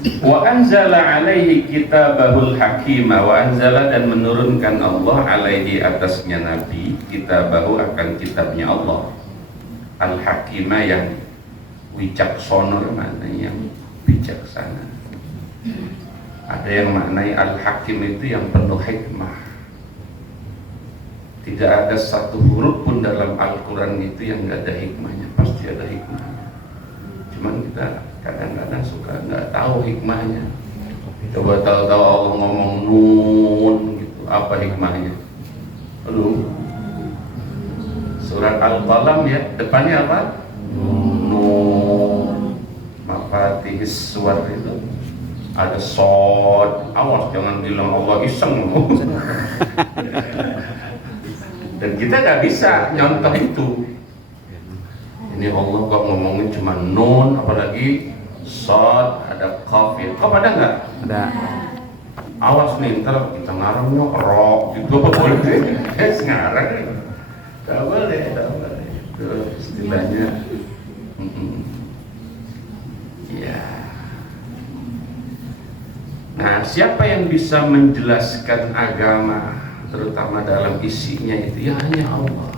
Wa anzala alaihi kitabahul hakima, wa anzala dan menurunkan Allah alaihi atasnya Nabi kitabahu akan kitabnya Allah al hakima yang wicaksana, maknanya yang bijaksana. Ada yang maknai al hakim itu yang penuh hikmah. Tidak ada satu huruf pun dalam Al-Quran itu yang nggak ada hikmahnya, pasti ada hikmahnya. Cuman kita kadang-kadang suka nggak tahu hikmahnya. Coba tahu-tahu Allah ngomong nun gitu, apa hikmahnya? Aduh, surat Al-Qalam ya, depannya apa? Nun, mafatihis suwar itu ada sod. Awas jangan bilang Allah iseng. Dan kita nggak bisa nyontoh itu. Ini Allah kok ngomongin cuma nun, apalagi sod, ada qaf ya. Qaf ada nggak? Ada. Awas nih, ntar kita ngarangnya ro gitu, apa boleh? Ngarang nggak boleh, nggak boleh. Itu istilahnya. Ya. Nah, siapa yang bisa menjelaskan agama, terutama dalam isinya itu? Ya hanya Allah.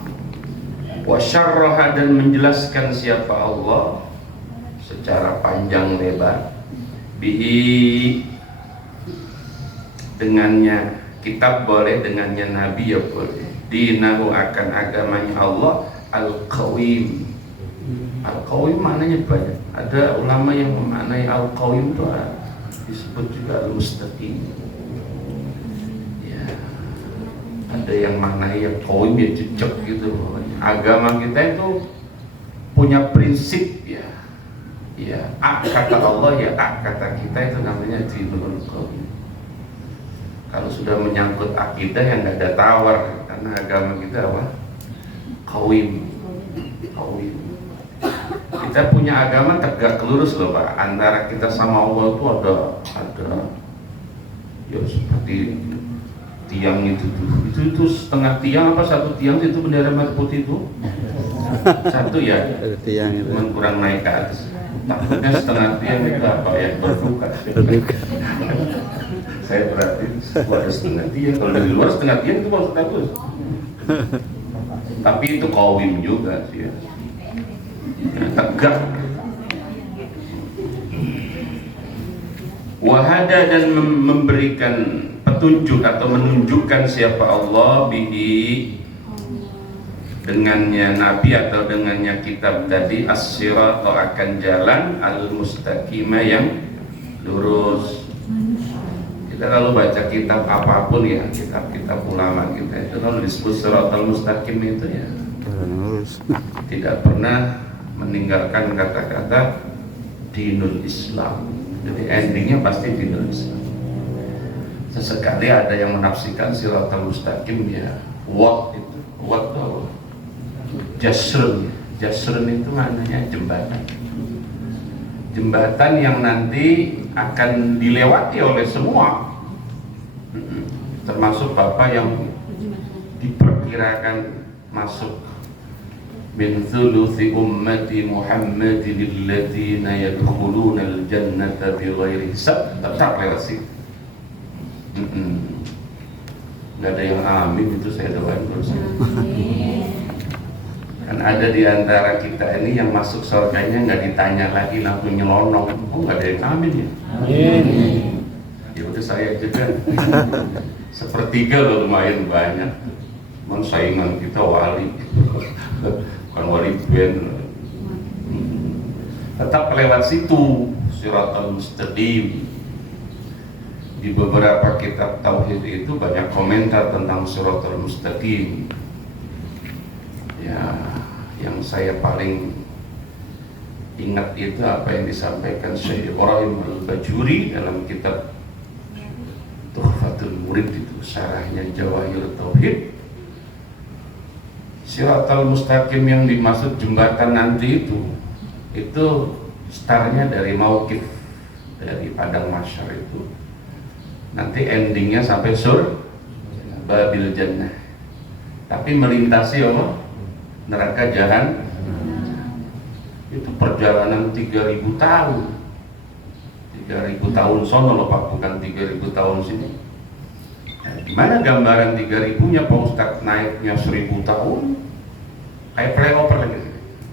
Wa syarraha dan menjelaskan siapa Allah secara panjang lebar. Bihi dengannya kitab boleh, dengannya Nabi ya boleh. Dinahu akan agamanya Allah al-qawim. Al-qawim maknanya banyak. Ada ulama yang memaknai al-qawim itu disebut juga al-mustaqim. Ya, ada yang maknai yang qawim ya jejak gitu. Agama kita itu punya prinsip ya. Ya, kata Allah ya, kata kita itu namanya dinul qawim. Kalau sudah menyangkut akidah yang nggak ada tawar, karena agama kita apa? Qawim. Qawim. Kita punya agama tegak lurus loh Pak. Antara kita sama Allah itu ada ya seperti tiang itu setengah tiang apa satu tiang itu bendera merah putih itu satu ya. Tiang itu. Kurang naik ke atas. Takutnya setengah tiang itu apa ya, berduka. Saya berarti ada setengah tiang. Kalau dari luar setengah tiang itu maksud bagus. Tapi itu qawim juga sih ya. Tegak. Wahada dan memberikan petunjuk atau menunjukkan siapa Allah bihi dengannya Nabi atau dengannya kitab tadi as-sirat atau akan jalan al-mustaqimah yang lurus. Kita kalau baca kitab apapun ya, kitab-kitab ulama kita itu kalau disebut siratal mustaqim itu ya tidak pernah meninggalkan kata-kata dinul Islam. Jadi endingnya pasti dinul Islam. Sesekali ada yang menafsirkan siratal mustaqim ya wat itu, wat itu jasrun itu maknanya jembatan. Jembatan yang nanti akan dilewati oleh semua, termasuk bapak yang diperkirakan masuk min thuluthi ummati Muhammadin alladziina yadkhuluna al-jannata bighairi hisab, tetap lewat situ. Nggak ada yang amin, itu saya doain terus. Kan ada di antara kita ini yang masuk surganya nggak ditanya lagi, langsung nyelonong. Oh, nggak ada yang amin ya? Amin. Ya udah saya juga. Sepertiga loh, lumayan banyak. Cuman saingan kita wali, bukan wali band. Tetap lewat situ, siratal mustaqim. Di beberapa kitab tauhid itu banyak komentar tentang siratal mustaqim. Ya, yang saya paling ingat itu apa yang disampaikan Syekh Ibrahim Al-Bajuri dalam kitab Tuhfatul Murid itu, syarahnya Jawahir Tauhid. Siratal mustaqim yang dimaksud jembatan nanti itu startnya dari mauqif, dari padang mahsyar itu, nanti endingnya sampai Babil Jannah, tapi melintasi apa? Neraka jahanam. Itu perjalanan 3000 tahun. 3000 tahun sono loh Pak, bukan 3000 tahun sini. Nah, gimana gambaran 3000-nya Pak Ustadz? Naiknya 1000 tahun, kayak flyover lagi.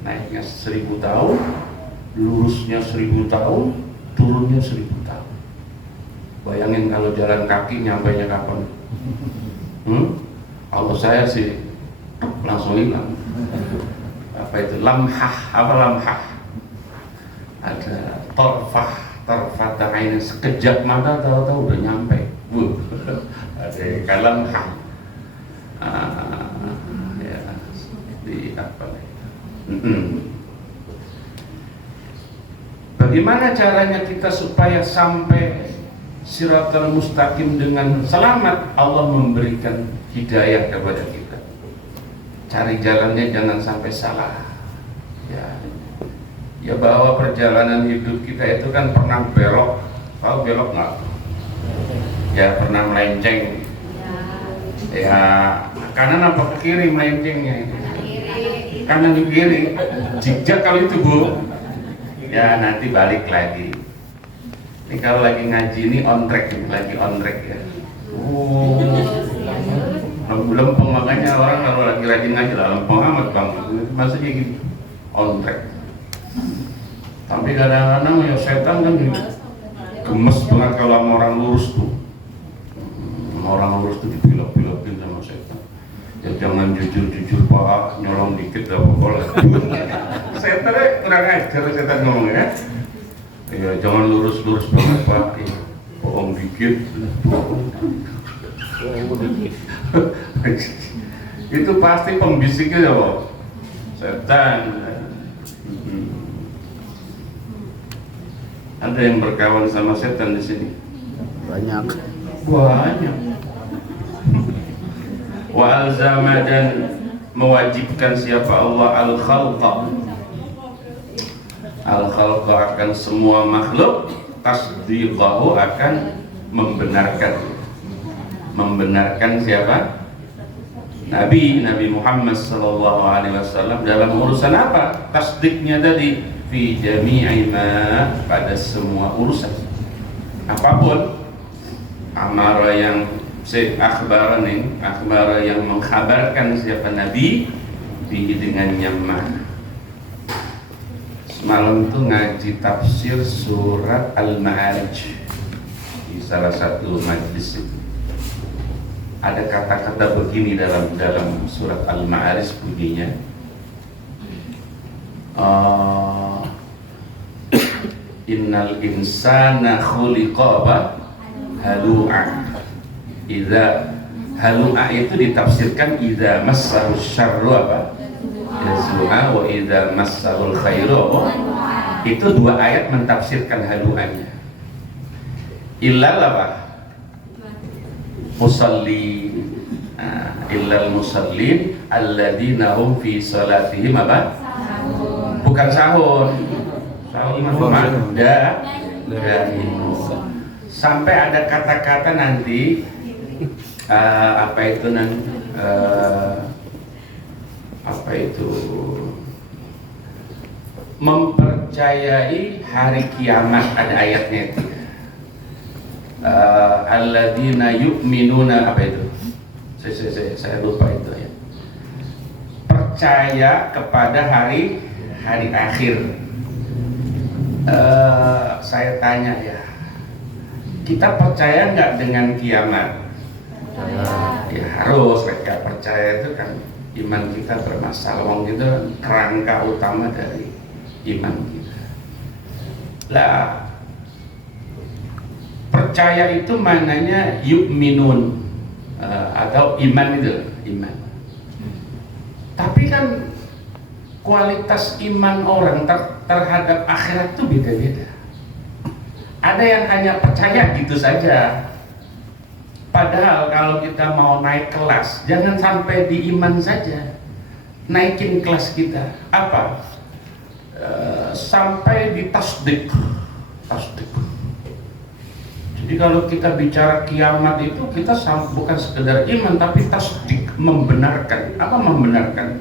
Naiknya 1000 tahun, lurusnya 1000 tahun, turunnya 1000 tahun. Bayangin kalau jalan kaki nyampainya kapan? Allah saya sih langsung hilang. Apa itu? Lamhah, apa lamhah? Ada tarfata ain, sekejap mata tahu-tahu udah nyampe. Ada kalamhah. Ya, di apa? Bagaimana caranya kita supaya sampai Siratal Mustaqim dengan selamat? Allah memberikan hidayah kepada kita. Cari jalannya jangan sampai salah. Ya bahwa perjalanan hidup kita itu kan pernah belok. Tahu belok nggak? Ya pernah melenceng. Ya kanan apa ke kiri melencengnya ini? Kanan ke kiri. Zigzag kalau itu Bu. Ya nanti balik lagi. Ini kalau lagi ngaji ini on track, lagi on track ya. Lempeng, makanya orang kalau lagi rajin ngaji lah lempeng amat Bang. Maksudnya gitu, on track. Tapi kadang-kadang ya setan kan gemes banget kalau sama orang lurus tuh. Orang lurus tuh dipilok-pilokin sama setan. Ya jangan jujur-jujur Pak, nyolong dikit gak boleh. Setannya kurang ajar setan ngomong ya. Ya jangan lurus-lurus banget Pak, bohong dikit. Itu pasti pembisiknya ya Pak, setan. Ada yang berkawan sama setan di sini? Banyak. Wa alzama, dan mewajibkan siapa Allah al-khalqa. Al-khalqa akan semua makhluk, tasdiqahu akan membenarkan siapa? Nabi Muhammad sallallahu alaihi wasallam dalam urusan apa? Tasdiknya tadi fi jami'i ma, pada semua urusan. Apapun amara yang akhbara yang mengkhabarkan siapa Nabi dengan nyaman. Semalam tuh ngaji tafsir surat Al-Ma'arij di salah satu majlis itu. Ada kata-kata begini dalam surat Al-Ma'arij bunyinya. Innal insana khuliqa halu'a. Halu'a itu ditafsirkan idza massahu syarru yazua wa idza massahul khairu. Itu dua ayat mentafsirkan halu'anya. Illal apa? Musallin. Illal musallin alladzina hum fi salatihim apa? Bukan sahur. Sahur mah sampai ada kata-kata nanti apa itu mempercayai hari kiamat, ada ayatnya itu. Alladzina yu'minuna, apa itu? Saya lupa itu ya. Percaya kepada hari akhir. Saya tanya ya, kita percaya nggak dengan kiamat? Ya harus, mereka percaya itu kan iman kita bermasalah. Wong itu kerangka utama dari iman kita. Lah, percaya itu maknanya yu'minun, atau iman itu iman. Tapi kan kualitas iman orang terhadap akhirat itu beda-beda. Ada yang hanya percaya gitu saja. Padahal kalau kita mau naik kelas, jangan sampai di iman saja, naikin kelas kita. Apa? Sampai di tasdik. Jadi kalau kita bicara kiamat itu, kita bukan sekedar iman, tapi tasdik, membenarkan. Apa membenarkan?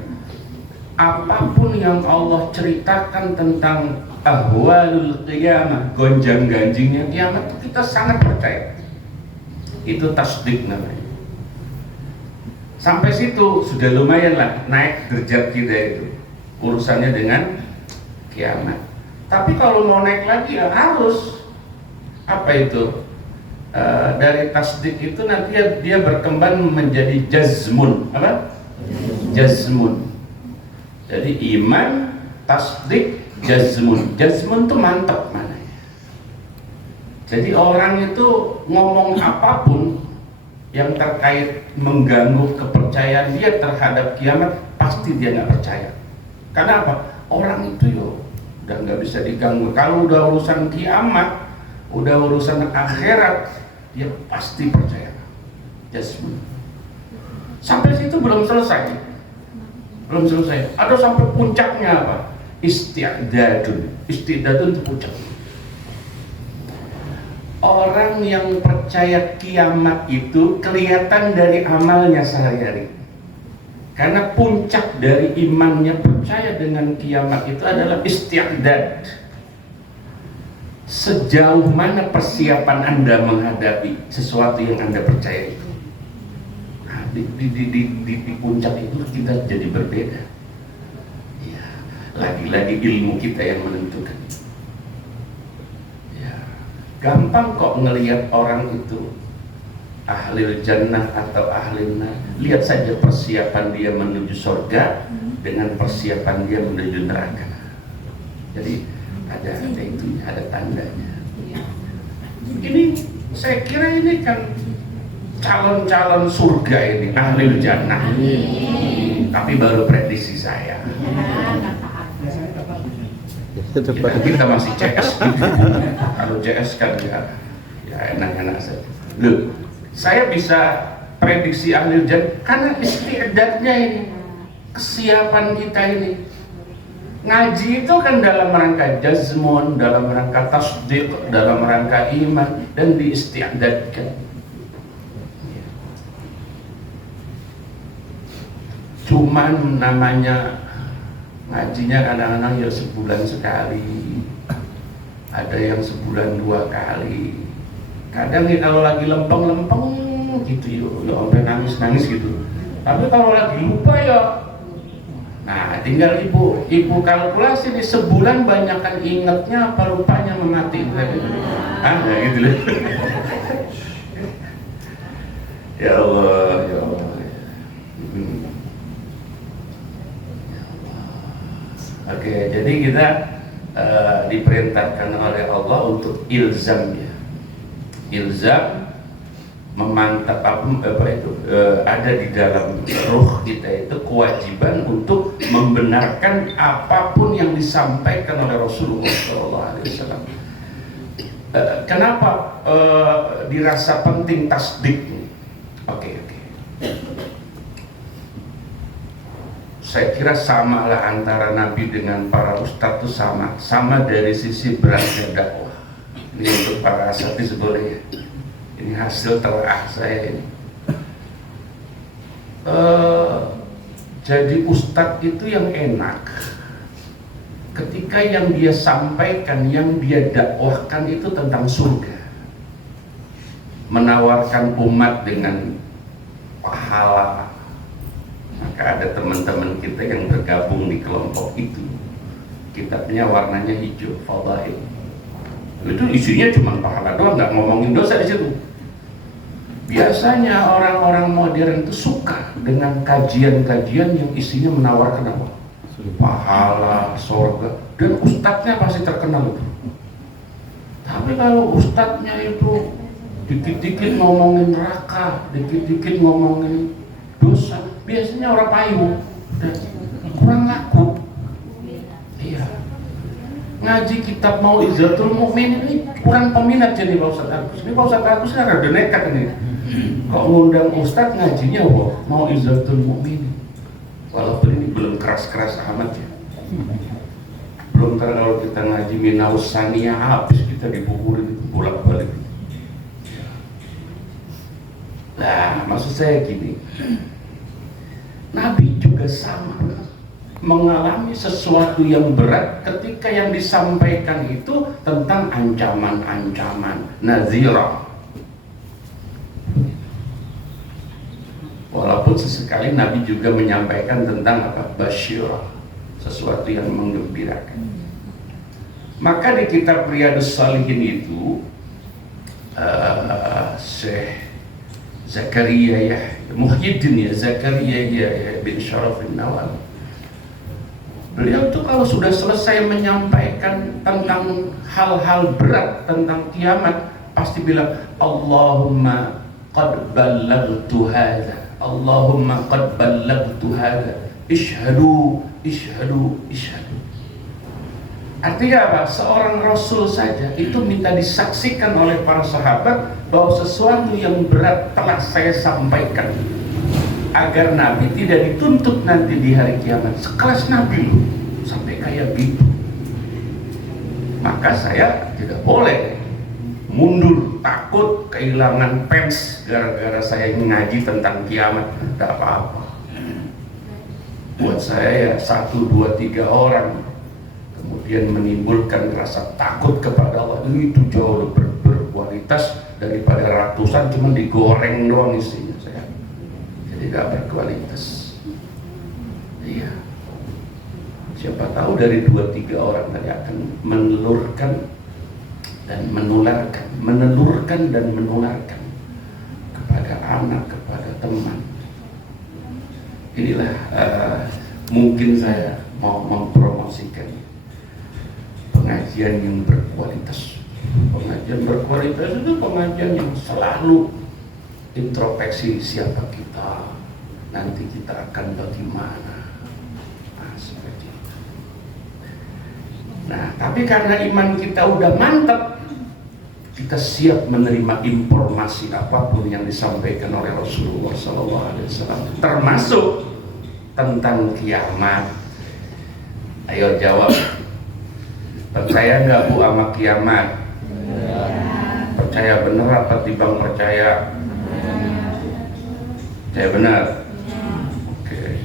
Apapun yang Allah ceritakan tentang ahwalul qiyamah, gonjang-ganjingnya kiamat itu kita sangat percaya. Itu tasdik namanya. Sampai situ sudah lumayan lah, naik derajat kita itu urusannya dengan kiamat. Tapi kalau mau naik lagi ya harus apa itu? Dari tasdik itu nanti dia berkembang menjadi jazmun. Apa? Jazmun. Jadi iman, tasdik, jazmun. Jazmun itu mantap mana? Jadi orang itu ngomong apapun yang terkait mengganggu kepercayaan dia terhadap kiamat, pasti dia nggak percaya. Karena apa? Orang itu udah nggak bisa diganggu. Kalau udah urusan kiamat, udah urusan akhirat, dia pasti percaya. Jazmun. Sampai situ belum selesai. Belum selesai. Ada sampai puncaknya apa? Isti'dadun. Isti'dadun itu puncak. Orang yang percaya kiamat itu kelihatan dari amalnya sehari-hari. Karena puncak dari imannya percaya dengan kiamat itu adalah isti'dad. Sejauh mana persiapan Anda menghadapi sesuatu yang Anda percaya itu. Nah, di puncak itu kita jadi berbeda. Ya, lagi-lagi ilmu kita yang menentukan. Gampang kok ngelihat orang itu ahli jannah atau ahli nar. Lihat saja persiapan dia menuju surga dengan persiapan dia menuju neraka. Jadi ada itunya, ada tandanya. Ini saya kira ini kan calon-calon surga ini ahli jannah. Tapi baru prediksi saya. Kita masih CS gitu. Kalau CS kan ya enak-enak saja. Loh, saya bisa prediksi ahli jannah karena istiadatnya ini, kesiapan kita ini. Ngaji itu kan dalam rangka jazmun, dalam rangka tasdik, dalam rangka iman, dan diistiadatkan. Cuman namanya ngajinya kadang-kadang ya sebulan sekali, ada yang sebulan 2 kali. Kadang ya kalau lagi lempeng-lempeng gitu ya sampai nangis-nangis gitu. Tapi kalau lagi lupa ya, nah tinggal ibu kalkulasi nih, sebulan banyakkan ingatnya apa lupanya mengerti. Ya gitu loh. Ya Allah, ya Allah. Oke, jadi kita diperintahkan oleh Allah untuk ilzam ya. Ilzam memantap apa itu ada di dalam ruh kita itu kewajiban untuk membenarkan apapun yang disampaikan oleh Rasulullah SAW. Kenapa dirasa penting tasdik? Oke. Saya kira samalah antara Nabi dengan para ustadz itu sama dari sisi beratnya dakwah. Ini untuk para asatidz sebenarnya. Ini hasil telaah saya ini. Jadi ustadz itu yang enak ketika yang dia sampaikan, yang dia dakwahkan itu tentang surga, menawarkan umat dengan pahala. Maka ada teman-teman kita yang bergabung di kelompok itu, kitabnya warnanya hijau, Fadail. Itu isinya cuma pahala doang, nggak ngomongin dosa di situ. Biasanya orang-orang modern itu suka dengan kajian-kajian yang isinya menawarkan apa? Pahala, surga, dan ustadznya pasti terkenal itu. Tapi kalau ustadznya itu dikit-dikit ngomongin neraka, dikit-dikit ngomongin dosa, biasanya orang payu dan kurang laku. Iya. Ngaji kitab Mau'izatul Mu'min ini kurang peminat jadi Pak Ustadz Agus. Ini Pak Ustadz Agus kan ada nekat ini. Kok ngundang Ustadz ngajinya Mau'izatul Mu'min. Walaupun ini belum keras-keras amat ya. Belum, karena kalau kita ngaji Minaus Saniyah habis kita dibuburin bolak-balik. Nah, maksud saya gini, Nabi juga sama. mengalami sesuatu yang berat ketika yang disampaikan itu tentang ancaman-ancaman, nazira. Walaupun sesekali Nabi juga menyampaikan tentang apa? Basyirah, sesuatu yang menggembirakan. Maka di kitab Riyadhus Shalihin itu Syekh Zakaria Muhyiddin Zakaria bin Syarafin Nawawi, beliau tuh kalau sudah selesai menyampaikan tentang hal-hal berat tentang kiamat, pasti bilang Allahumma qad ballaghtu hadza, Allahumma qad ballaghtu hadza, ishhadu, ishhadu, ishhadu. Artinya apa? Seorang Rasul saja itu minta disaksikan oleh para sahabat bahwa sesuatu yang berat telah saya sampaikan, agar Nabi tidak dituntut nanti di hari kiamat. Sekelas Nabi loh, sampai kayak gitu. Maka saya tidak boleh mundur, takut kehilangan fans gara-gara saya ngaji tentang kiamat. Tidak apa-apa. Buat saya ya 1, 2, 3 orang kemudian menimbulkan rasa takut kepada Allah, itu jauh lebih berkualitas daripada ratusan cuma digoreng doang isinya. Saya tidak berkualitas. Iya. Siapa tahu dari 2-3 orang tadi akan menelurkan dan menularkan, menelurkan dan menularkan kepada anak, kepada teman. Inilah mungkin saya mau mempromosikan pengajian yang berkualitas. Pengajian berkualitas itu pengajian yang selalu introspeksi siapa kita, nanti kita akan bagaimana. Nah, seperti itu. Nah, tapi karena iman kita udah mantap, kita siap menerima informasi apapun yang disampaikan oleh Rasulullah SAW, termasuk tentang kiamat. Ayo jawab. Percaya nggak Bu sama kiamat? Percaya bener apa timbang percaya? Saya benar. Oke.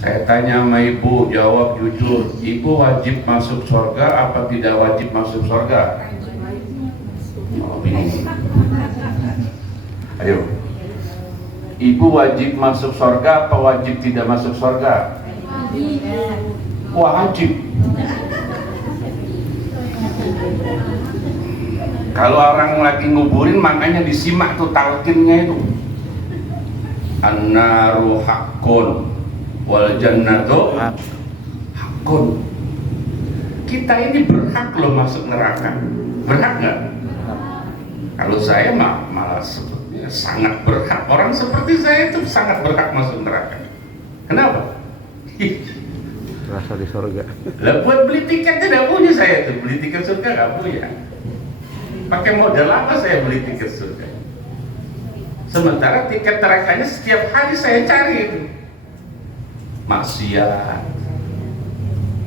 Saya tanya sama ibu, jawab jujur. Ibu wajib masuk surga apa tidak wajib masuk surga? Oh, bingung. Ayo. Ibu wajib masuk surga apa wajib tidak masuk surga? Wajib. Kalau orang lagi nguburin makanya disimak tuh talqinnya itu. An-naru haqqun wal jannatu haqqun. Kita ini berhak loh masuk neraka. Berhak nggak? Kalau saya malah sebetulnya sangat berhak. Orang seperti saya itu sangat berhak masuk neraka. Kenapa? Rasa di surga. Lah buat beli tiket tidak punya saya tuh. Beli tiket surga nggak punya. Pakai modal apa saya beli tiket surga? Sementara tiket nerakanya setiap hari saya cari itu. Maksiat.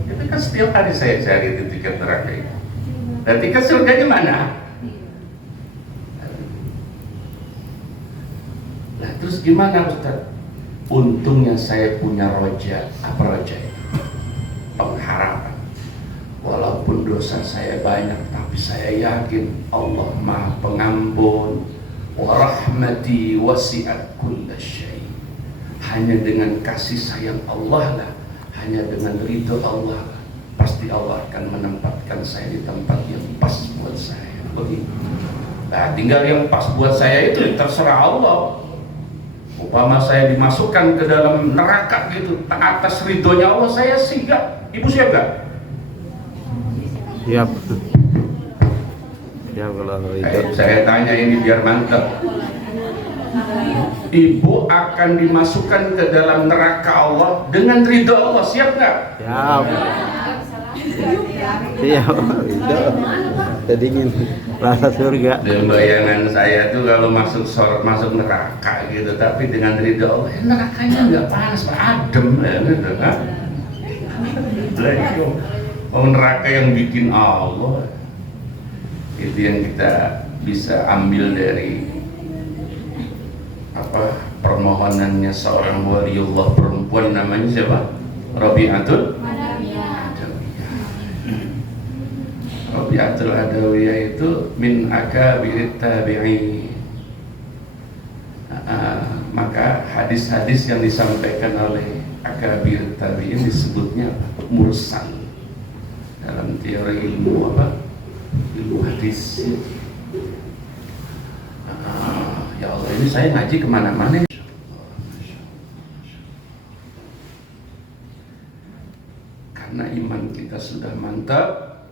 Itu kan setiap hari saya cari itu tiket neraka itu. Dan tiket surganya mana? Nah terus gimana Ustaz? Untungnya saya punya roja. Apa roja itu? Pengharapan. Walaupun dosa saya banyak, tapi saya yakin Allah Maha Pengampun. Wa rahmati wasi'at kulla syai'. Hanya dengan kasih sayang Allah lah, hanya dengan ridho Allah lah, pasti Allah akan menempatkan saya di tempat yang pas buat saya. Begitu. Nah, tinggal yang pas buat saya itu terserah Allah. Umpama saya dimasukkan ke dalam neraka gitu, atas ridhonya Allah, saya siap. Ibu siap gak? Siap. Siap kalau itu. Saya tanya ini biar mantap. Ibu akan dimasukkan ke dalam neraka Allah dengan ridho Allah, siap nggak? Siap. Siap. Itu tadingin rasa surga. Dan bayangan saya tuh kalau masuk neraka gitu, tapi dengan ridho Allah, nerakanya nggak panas, adem ya gitu kan? Oh, neraka yang bikin Allah, itu yang kita bisa ambil dari apa permohonannya seorang waliullah perempuan, namanya siapa? Rabi'atul Rabi'atul Adawiyah itu min akabirit tabi'in. Maka hadis-hadis yang disampaikan oleh akabir tabi'in disebutnya mursal dalam teori ilmu ilmu hadis. Ya Allah, ini saya ngaji kemana-mana. Karena iman kita sudah mantap,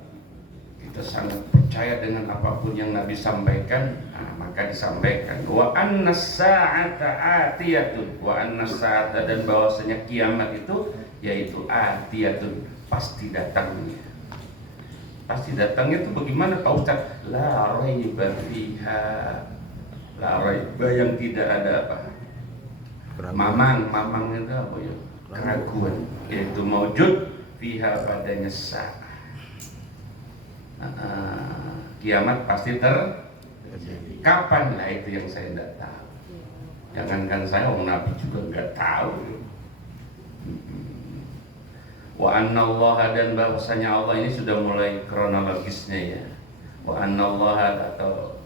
kita sangat percaya dengan apapun yang Nabi sampaikan, maka disampaikan wa annas sa'ata atiyatun, wa annas sa'ata, dan bahwasanya kiamat itu yaitu atiyatun, pasti datangnya. Pasti datangnya itu bagaimana Pak Ustaz? La raiba fiha, la raiba yang tidak ada apa? Mamang itu apa ya? Keraguan, yaitu maujud fiha padanya sa'ah. Kiamat pasti terjadi. Kapan? Lah itu yang saya tidak tahu. Jangankan saya, orang Nabi juga nggak tahu. Wa annallaha, dan bahwasanya Allah ini sudah mulai kronologisnya ya. Wa annallaha, atau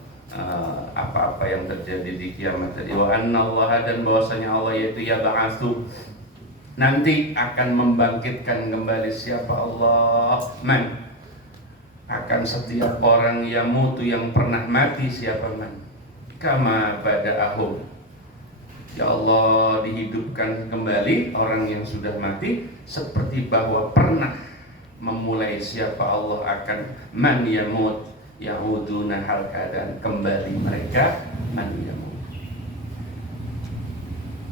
apa-apa yang terjadi di kiamat tadi. Wa annallaha, dan bahwasanya Allah yaitu ya ba'atsu, nanti akan membangkitkan kembali siapa Allah, man, akan setiap orang yang mutu, yang pernah mati, siapa man, kama bada'ahum, ya Allah dihidupkan kembali orang yang sudah mati seperti bahwa pernah memulai. Siapa Allah akan man yamut yahuduna, hal keadaan kembali mereka man yamut.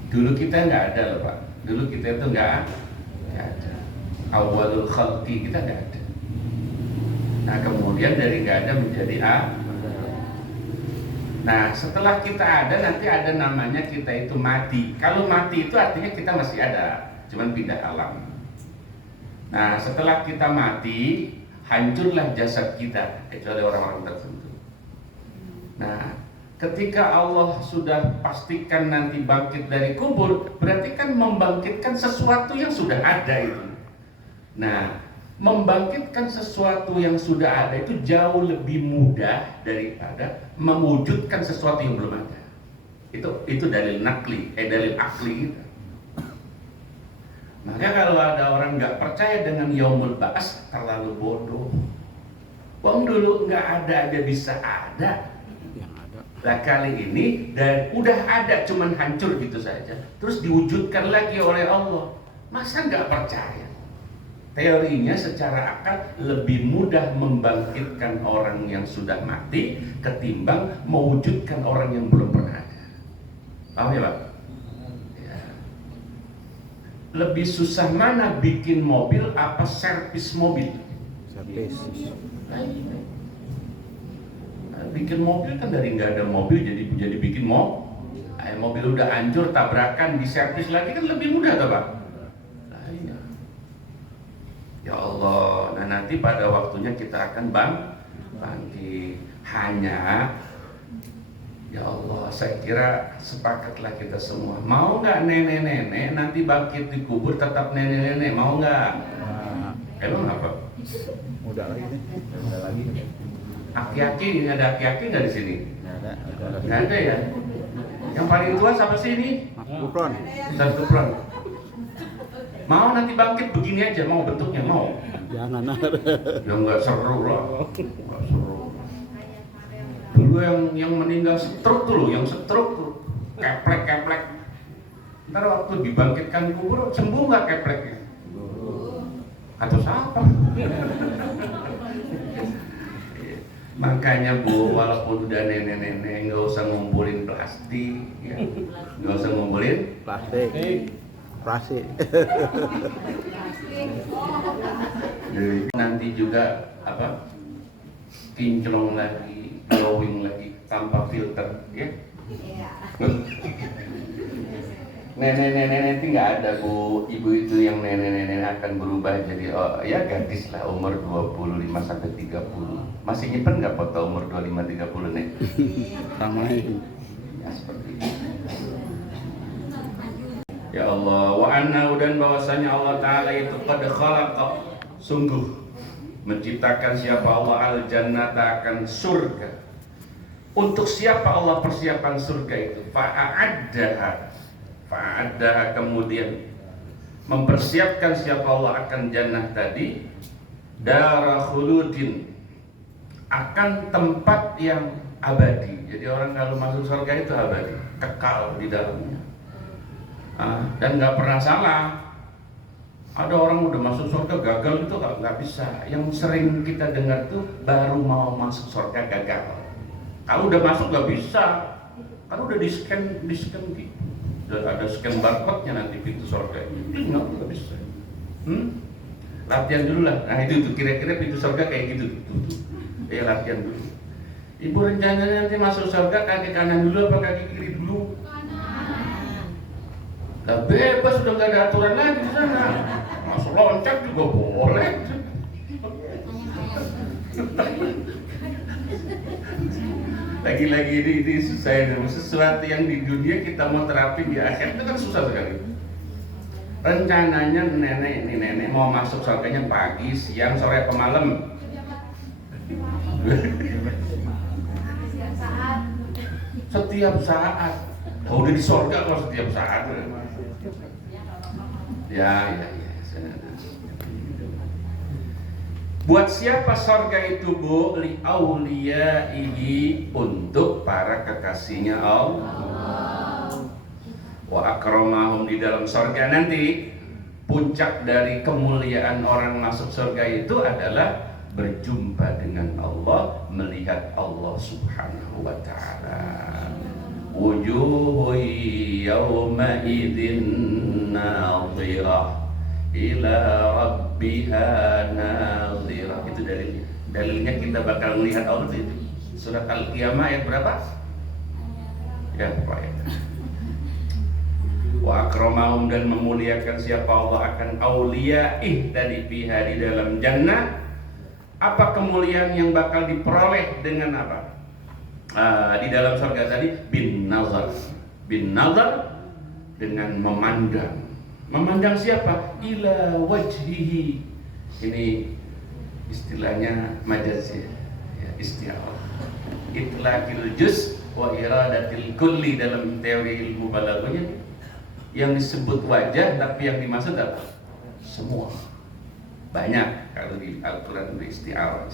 Dulu kita nggak ada loh Pak, dulu kita itu nggak ada, awalul khalqi kita nggak ada. Nah kemudian dari nggak ada menjadi ada. Nah setelah kita ada, nanti ada namanya kita itu mati. Kalau mati itu artinya kita masih ada, cuman pindah alam. Nah setelah kita mati, hancurlah jasad kita, kecuali orang-orang tertentu. Nah ketika Allah sudah pastikan nanti bangkit dari kubur, berarti kan membangkitkan sesuatu yang sudah ada itu. Nah membangkitkan sesuatu yang sudah ada itu jauh lebih mudah daripada mewujudkan sesuatu yang belum ada. Itu dalil nakli, dalil akli kita. Maka kalau ada orang nggak percaya dengan yaumul ba'ats, terlalu bodoh. Wong dulu nggak ada aja bisa ada. Lah kali ini dan udah ada, cuman hancur gitu saja, terus diwujudkan lagi oleh Allah. Masa nggak percaya? Teorinya secara akal lebih mudah membangkitkan orang yang sudah mati ketimbang mewujudkan orang yang belum pernah ada. Paham ya Pak? Ya. Lebih susah mana bikin mobil apa servis mobil? Servis. Bikin mobil kan dari nggak ada mobil jadi bikin mobil. Mobil udah hancur, tabrakan, diservis lagi kan lebih mudah toh Pak? Nah, iya. Ya Allah, nah nanti pada waktunya kita akan bangkit. Hanya ya Allah, saya kira sepakatlah kita semua. Mau nggak nenek-nenek nanti bangkit di kubur tetap nenek-nenek? Mau nggak? Emang apa? Udah lagi nih. Udah lagi. Aki-aki, ini ada aki-aki nggak di sini? Nggak ada ya? Yang paling tua siapa sih ini? Kupron. Ustaz Kupron. Mau nanti bangkit begini aja, mau bentuknya mau? Jangan. Ya nggak seru lah, nggak seru. Dulu yang meninggal stroke tuh loh, yang stroke tuh keplek. Ntar waktu dibangkitkan kubur sembuh nggak kepleknya? Atau siapa? Makanya Bu, walaupun udah nenek-nenek nggak usah ngumpulin plastik, ya. Nggak usah ngumpulin Plastik. Jadi nanti juga apa? Kinclong lagi, glowing lagi tanpa filter, ya. Nenek-nenek itu nggak ada Bu, ibu itu yang nenek-nenek akan berubah jadi ya gadis lah, umur 25 sampai 30. Masih nyimpen nggak foto umur 25-30 nih? Sama ini. Ya seperti itu. Ya Allah, wa annahu dan bahwasanya Allah Ta'ala itu qad khalaqa, sungguh menciptakan siapa Allah al-jannata akan surga. Untuk siapa Allah persiapan surga itu? Fa'addaha kemudian mempersiapkan siapa Allah akan jannah tadi, dara khuludin, akan tempat yang abadi. Jadi orang kalau masuk surga itu abadi, kekal di dalamnya. Dan nggak pernah salah. Ada orang udah masuk surga gagal itu nggak bisa. Yang sering kita dengar tuh baru mau masuk surga gagal. Kalau udah masuk nggak bisa, kan udah di scan gitu. Udah ada scan barcode-nya nanti pintu surga. Itu nggak bisa. Latihan dulu lah. Nah itu tuh kira-kira pintu surga kayak gitu. Ya latihan dulu. Ibu rencananya nanti masuk surga kaki kanan dulu apa kaki kiri dulu? Nah, bebas, sudah nggak ada aturan lagi di sana. Masuk loncat juga boleh. Lagi-lagi ini susah ya. Sesuatu yang di dunia kita mau terapin di akhir itu kan susah sekali. Rencananya nenek mau masuk surganya pagi, siang, sore, atau malam. Setiap saat. Oh, udah di surga kalau setiap saat. Ya. Buat siapa surga itu, Bu? Li auliyaihi, untuk para kekasihnya Allah. Wa akramahum, di dalam surga nanti puncak dari kemuliaan orang masuk surga itu adalah berjumpa dengan Allah, melihat Allah Subhanahu wa ta'ala. Wujuhu yawma idzin nadhirah ila rabbiha nadhirah. Itu dalilnya. Dalilnya kita bakal melihat Allah itu. Surah Al-Qiyamah ayat berapa? Ya, ayat. Wa akramahum, dan memuliakan siapa Allah akan auliyaih tadi fiha, di dalam jannah. Apa kemuliaan yang bakal diperoleh dengan apa? Di dalam surga tadi bin nazar dengan memandang siapa? Ila wajhihi. Ini istilahnya majaz ya, isti'arah. Itlaqil juz wa iradatil kulli, dalam teori ilmu balaghahnya yang disebut wajah tapi yang dimaksud apa? Semua. Banyak kalau di Al-Quran itu isti'arah.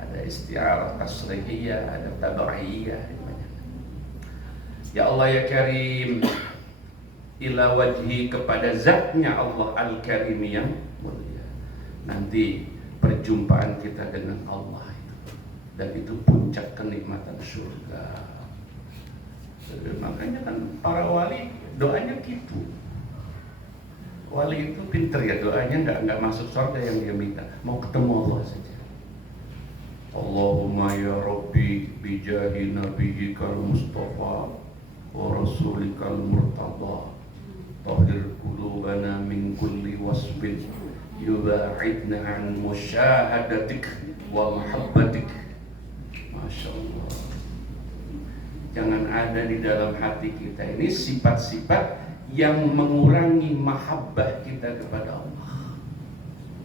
Ada isti'arah tasrihiyah, ada tabariyah. Ya Allah ya Karim, ila wajhi, kepada zatnya Allah Al-Karim yang mulia. Nanti perjumpaan kita dengan Allah itu, dan itu puncak kenikmatan surga. Makanya kan para wali doanya gitu. Wali itu pinter ya, doanya nggak masuk surga yang dia minta, mau ketemu Allah saja. Allahumma ya Rabbi bijahi nabiyyikal Mustafa wa rasulikal murtada, tahhir qulubana min kulli wasbin yuba'idna an musyahadatik wa mahabbatik. Masya Allah. Jangan ada di dalam hati kita ini sifat-sifat yang mengurangi mahabbah kita kepada Allah.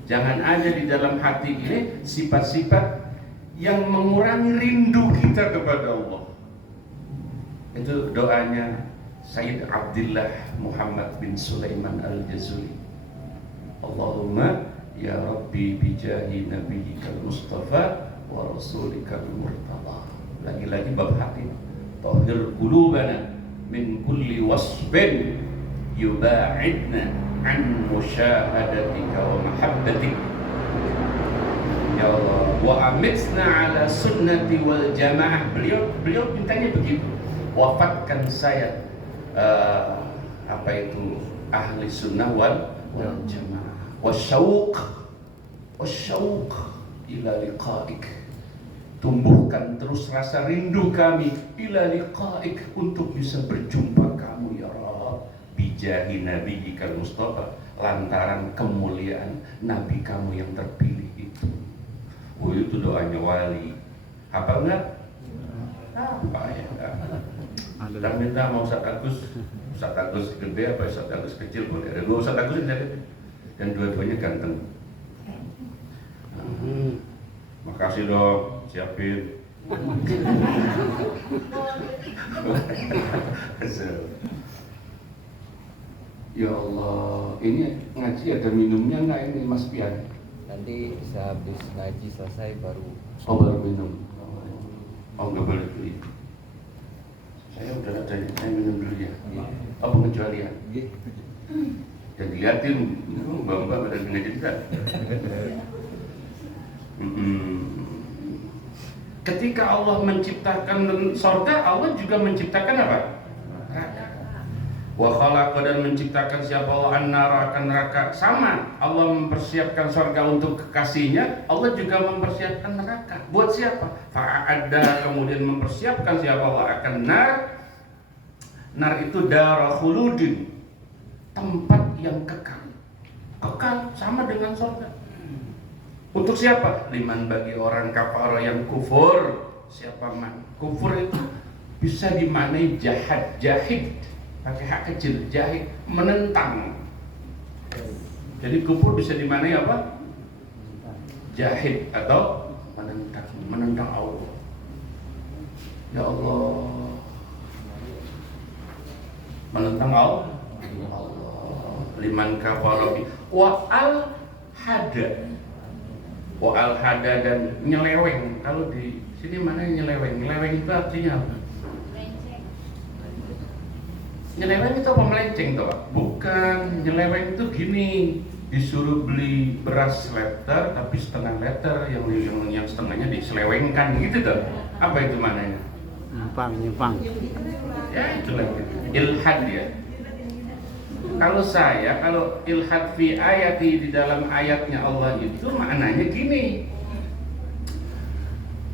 Jangan ada di dalam hati ini sifat-sifat yang mengurangi rindu kita kepada Allah. Itu doanya Sayyid Abdullah Muhammad bin Sulaiman Al-Jazuli. Allahumma ya Rabbi bijahi nabiyyikal Mustafa wa rasulikal murtada. Lagi-lagi bab hati. Tahhir qulubana min kulli wasbin yuba'idna an musyahadatika wa mahabbatik. Ya Allah, wa amitna ala sunnati wal jamaah. Beliau mintanya begitu. Wafatkan saya ahli sunnah wal jamaah. Wasyauq ila liqa'ik. Tumbuhkan terus rasa rindu kami ila liqa'ik, untuk bisa berjumpa kamu ya Rabb. Bijahi nabiyyikal Mustafa, lantaran kemuliaan nabi kamu yang terpilih itu. Oh, itu doanya wali. Hafal enggak? Apa ya? Ada. Dan minta mau Ustaz Agus gede apa Ustaz Agus kecil boleh. Ada dua Ustaz Agus yang dan dua-duanya ganteng. Makasih dong, siapin. Ya Allah, ini ngaji ada minumnya nggak ini Mas Pian? Nanti sehabis ngaji selesai baru. Oh baru minum. Oh nggak boleh beli. Saya udah ada, saya minum dulu ya. Apa pengecualian? Dan dilihatin, mbak-mbak pada ngaji kita. Ketika Allah menciptakan surga, Allah juga menciptakan apa? Neraka. Wa khalaqa dan menciptakan siapa Allah an-nara akan neraka. Sama, Allah mempersiapkan surga untuk kekasihnya, Allah juga mempersiapkan neraka. Buat siapa? Fa'adda, kemudian mempersiapkan siapa Allah akan nar. Nar itu darah khuludin, tempat yang kekal. Kekal sama dengan surga. Untuk siapa? Liman bagi orang kafar yang kufur. Siapa man? Kufur itu bisa dimaknai jahid. Pakai hak kecil, jahid, menentang. Jadi kufur bisa dimaknai apa? Jahid atau menentang Allah. Ya Allah, menentang Allah. Liman kafara wa al hada dan nyeleweng. Kalau di sini mana nyeleweng? Nyeleweng itu artinya apa? Nyeleweng itu apa melenceng toh? Bukan, nyeleweng itu gini, disuruh beli beras liter tapi setengah liter, yang setengahnya diselewengkan gitu toh. Apa itu maknanya? Nyimpang. Ya itulah ilhad ya. Kalau ilhad fi ayati, di dalam ayatnya Allah itu maknanya gini.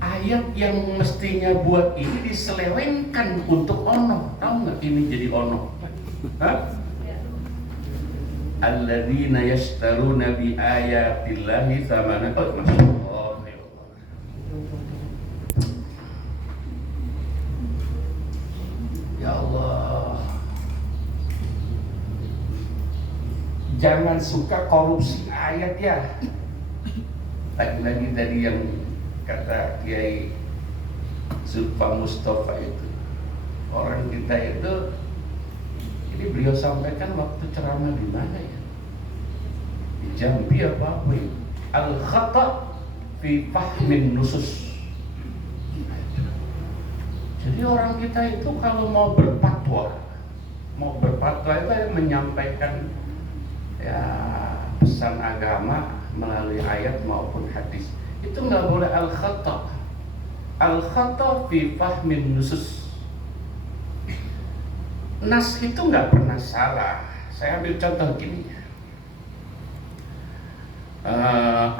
Ayat yang mestinya buat ini diselewengkan untuk ono. Tahu nggak ini jadi ono? Hah? Alladzina yashtaruna bi ayatillahi tsamanan. Oh, masyaallah. Ya Allah. Jangan suka korupsi ayat ya. Lagi-lagi tadi yang kata Kiai Zulfa Mustafa itu, orang kita itu, ini beliau sampaikan waktu ceramah di mana ya? Di Jambi apa ya? Al-khata fi fahmin nusus. Jadi orang kita itu kalau mau berfatwa itu menyampaikan ya pesan agama melalui ayat maupun hadis. Itu nggak boleh al-khata fi fahmin nusus. Nas itu nggak pernah salah. Saya ambil contoh gini,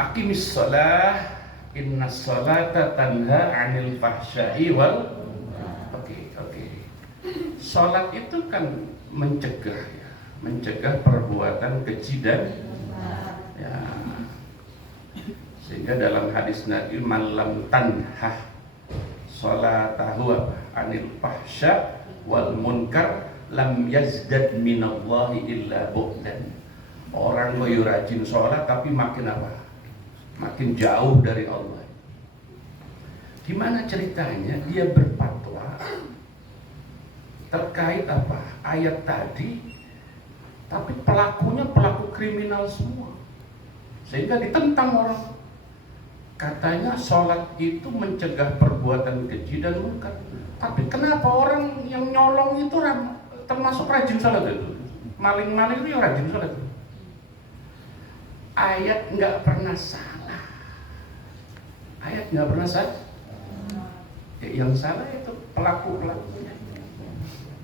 aqimis shalah innas sholata tanha 'anil fahsya'i wal oke. Salat itu kan mencegah perbuatan keji dan ya. Sehingga dalam hadis Nabi, man lam tanhah salatahu anil fahsya wal munkar lam yazdad minallahi illa bu'dan. Orang kok rajin sholat tapi makin apa? Makin jauh dari Allah. Gimana ceritanya? Dia berfatwa terkait apa? Ayat tadi, tapi pelakunya pelaku kriminal semua. Sehingga ditentang orang. Katanya sholat itu mencegah perbuatan keji dan munkar. Tapi kenapa orang yang nyolong itu termasuk rajin sholat itu? Maling-maling itu yang rajin sholat. Ayat nggak pernah salah. Ayat nggak pernah salah. Yang salah itu pelaku-pelakunya.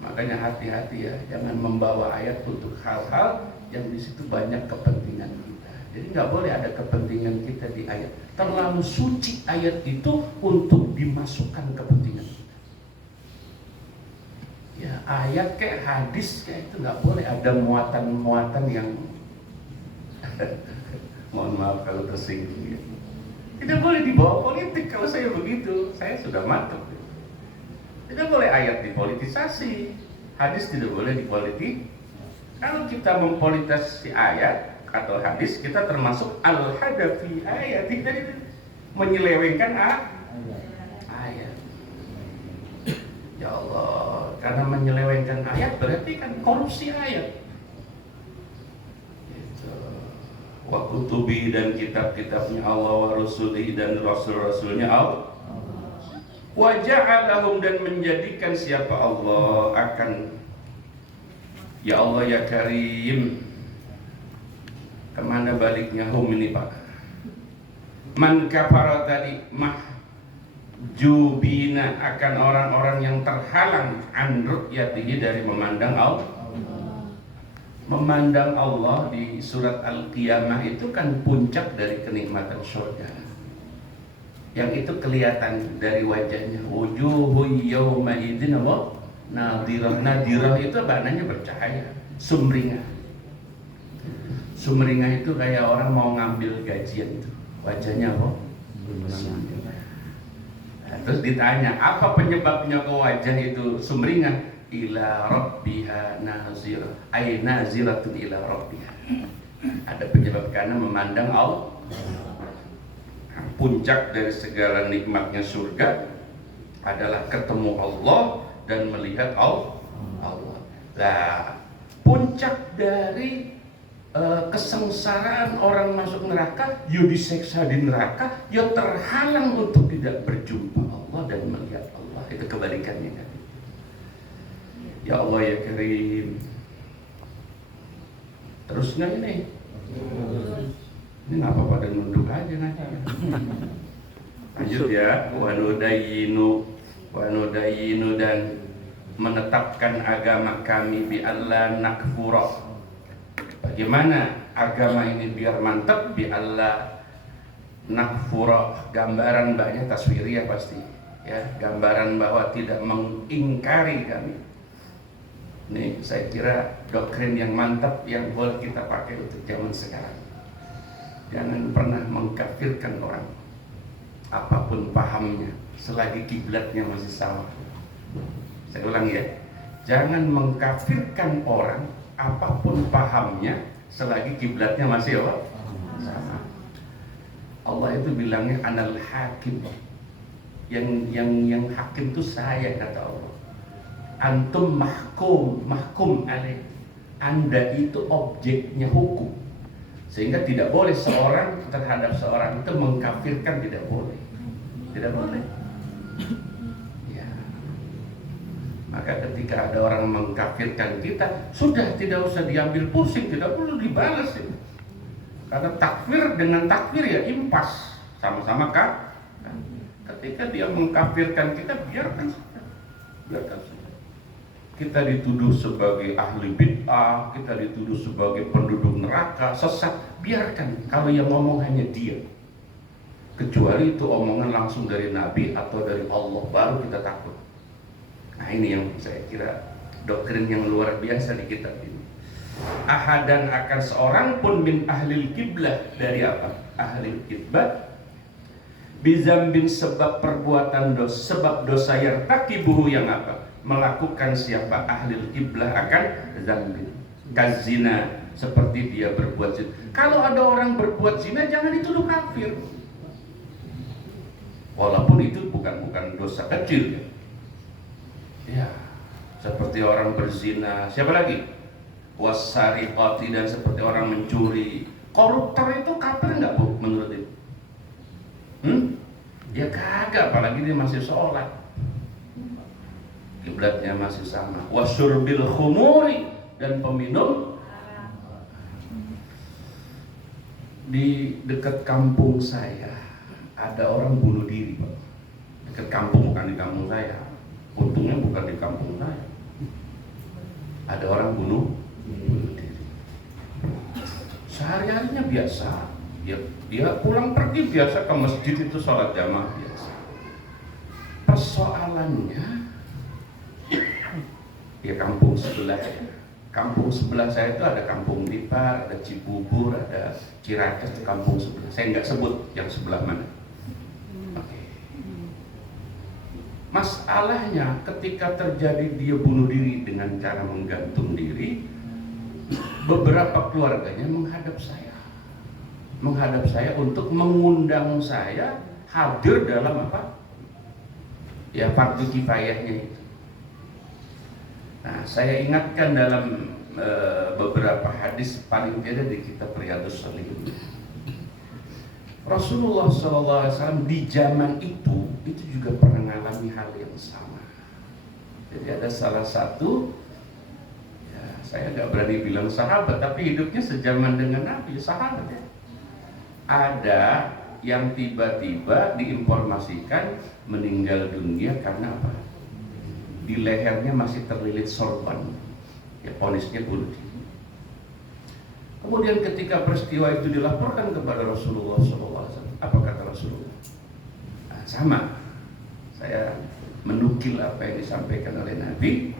Makanya hati-hati ya, jangan membawa ayat untuk hal-hal yang di situ banyak kepentingan kita. Jadi nggak boleh ada kepentingan kita di ayat. Terlalu suci ayat itu untuk dimasukkan kepentingan kita. Ya ayat kayak hadis kayak itu nggak boleh ada muatan-muatan yang mohon maaf kalau tersinggung ya. Tidak boleh dibawa politik kalau saya begitu. Saya sudah mantap. Tidak boleh ayat dipolitisasi, hadis tidak boleh dipolitik. Kalau kita mempolitisasi ayat atau hadis, kita termasuk al-hadafi ayat, jadi menyelewengkan ayat. Ya Allah, karena menyelewengkan ayat berarti kan korupsi ayat. Gitu. Wa kutubi, dan kitab-kitabnya Allah, wa rusuli, dan rasul-rasulnya Allah. Wa ja'alahum, dan menjadikan siapa Allah akan, ya Allah ya Karim. Kemana baliknya hum ini Pak? Man kafara tadi mahjubina, akan orang-orang yang terhalang an ru'yatihi, dari memandang Allah. Memandang Allah di surat Al-Qiyamah itu kan puncak dari kenikmatan surga. Yang itu kelihatan dari wajahnya. Wujuhu yawma idzin nadirah. Nadirah itu maknanya bercahaya, sumringah. Sumringah itu kayak orang mau ngambil gajian itu. Wajahnya apa? Nah, terus ditanya, apa penyebabnya kok wajah itu sumringah? Ila rabbiha nazirah. Ay naziratun ila rabbiha. Ada penyebab karena memandang Allah. Puncak dari segala nikmatnya surga adalah ketemu Allah dan melihat Allah. Nah, puncak dari kesengsaraan orang masuk neraka, ya diseksa di neraka, ya terhalang untuk tidak berjumpa Allah dan melihat Allah. Itu kebalikannya kan. Ya Allah ya Karim. Terus nggak ini? Ini ngapa pada nunduk aja nanti? Lanjut ya. Wa nudayinu, dan menetapkan agama kami bi alla nakfura. Bagaimana agama ini biar mantap? Bi alla nakfura. Gambaran banyak taswiriyah pasti. Ya, gambaran bahwa tidak mengingkari kami. Ini saya kira doktrin yang mantap yang boleh kita pakai untuk zaman sekarang. Jangan pernah mengkafirkan orang, apapun pahamnya, selagi kiblatnya masih sama. Saya ulang ya, jangan mengkafirkan orang, apapun pahamnya, selagi kiblatnya masih sama. Allah itu bilangnya anal hakim. Yang hakim itu saya, kata Allah. Antum mahkum alaih. Anda itu objeknya hukum. Sehingga tidak boleh seorang terhadap seorang itu mengkafirkan, tidak boleh. Tidak boleh. Ya. Maka ketika ada orang mengkafirkan kita, sudah tidak usah diambil pusing, tidak perlu dibalas itu. Karena takfir dengan takfir ya impas, sama-sama kan? Ketika dia mengkafirkan kita, biarkan saja. Biarkan saja. Kita dituduh sebagai ahli bid'ah, kita dituduh sebagai penduduk neraka, sesat, biarkan. Kalau yang ngomong hanya dia, kecuali itu omongan langsung dari Nabi atau dari Allah, baru kita takut. Nah ini yang saya kira doktrin yang luar biasa di kitab ini. Ahadan, akan seorang pun min ahlil kiblah, dari apa? Ahlil kiblah bizambin, sebab perbuatan dosa, sebab dosa yartakibuhu, yang apa? Melakukan siapa ahlil kiblah akan zambin kazina, seperti dia berbuat zina. Kalau ada orang berbuat zina, jangan dituduh kafir, walaupun itu bukan dosa kecil ya. Seperti orang berzina, siapa lagi? Wasariqati, dan seperti orang mencuri. Koruptor itu kafir nggak Bu menurut itu? Ya kagak, apalagi dia masih sholat, kiblatnya masih sama. Wasyurbil khumuri, dan peminum. Di dekat kampung saya ada orang bunuh diri Pak. Dekat kampung, bukan di kampung saya. Untungnya bukan di kampung saya. Ada orang bunuh diri. Sehari-harinya biasa. Dia pulang pergi biasa ke masjid, itu sholat jamaah biasa. Persoalannya, ya kampung sebelah ya. Kampung sebelah saya itu ada Kampung Lipar, ada Cibubur, ada Ciracas, itu kampung sebelah. Saya nggak sebut yang sebelah mana. Oke. Masalahnya ketika terjadi dia bunuh diri dengan cara menggantung diri, beberapa keluarganya menghadap saya untuk mengundang saya hadir dalam apa? Ya, fardu kifayahnya itu. Nah, saya ingatkan dalam beberapa hadis, paling tidak di kitab Riyadhus Shalihin. Rasulullah SAW di zaman itu juga pernah mengalami hal yang sama. Jadi ada salah satu, ya saya nggak berani bilang sahabat, tapi hidupnya sejaman dengan Nabi, sahabat ya. Ada yang tiba-tiba diinformasikan meninggal dunia karena apa? Di lehernya masih terlilit sorban, ya vonisnya bunuh diri. Kemudian ketika peristiwa itu dilaporkan kepada Rasulullah SAW, apa kata Rasulullah? Nah, sama, saya menukil apa yang disampaikan oleh Nabi.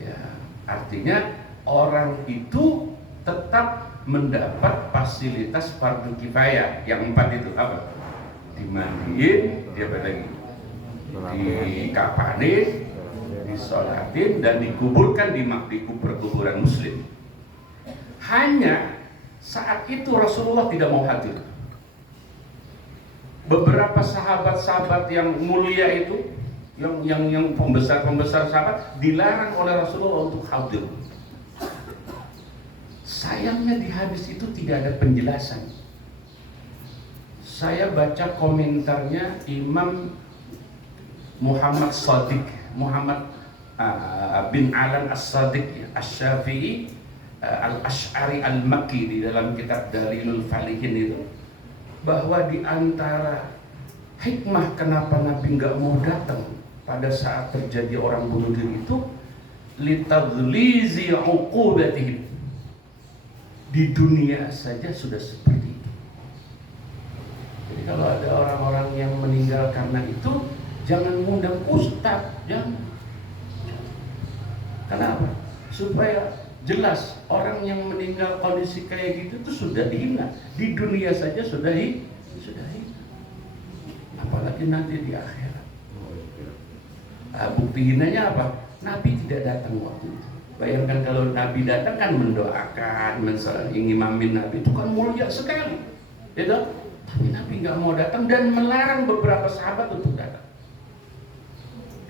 Ya, artinya orang itu tetap mendapat fasilitas fardu kifayah. Yang 4 itu apa? Dimandiin, dia lagi dikafanin, disolatin, dan dikuburkan di kuburan muslim. Hanya saat itu Rasulullah tidak mau hadir. Beberapa sahabat-sahabat yang mulia itu, yang pembesar-pembesar sahabat, dilarang oleh Rasulullah untuk hadir. Sayangnya di hadis itu tidak ada penjelasan. Saya baca komentarnya Imam Muhammad bin Alan As-Sadiq Asy-Syafi'i Al-Asy'ari Al-Makki di dalam kitab Dalilul Falihin itu, bahwa di antara hikmah kenapa Nabi nggak mau datang pada saat terjadi orang bunuh diri itu, litadlizi uqubatihim. Di dunia saja sudah seperti itu. Jadi kalau ada orang-orang yang meninggal karena itu, jangan ngundang ustaz, jangan. Kenapa? Supaya jelas orang yang meninggal kondisi kayak gitu itu sudah dihina. Di dunia saja sudah hina. Apalagi nanti di akhirat. Nah, bukti hinanya apa? Nabi tidak datang waktu itu. Bayangkan kalau Nabi datang kan mendoakan, mengimamin Nabi, itu kan mulia sekali, gitu? Tapi Nabi nggak mau datang dan melarang beberapa sahabat untuk datang.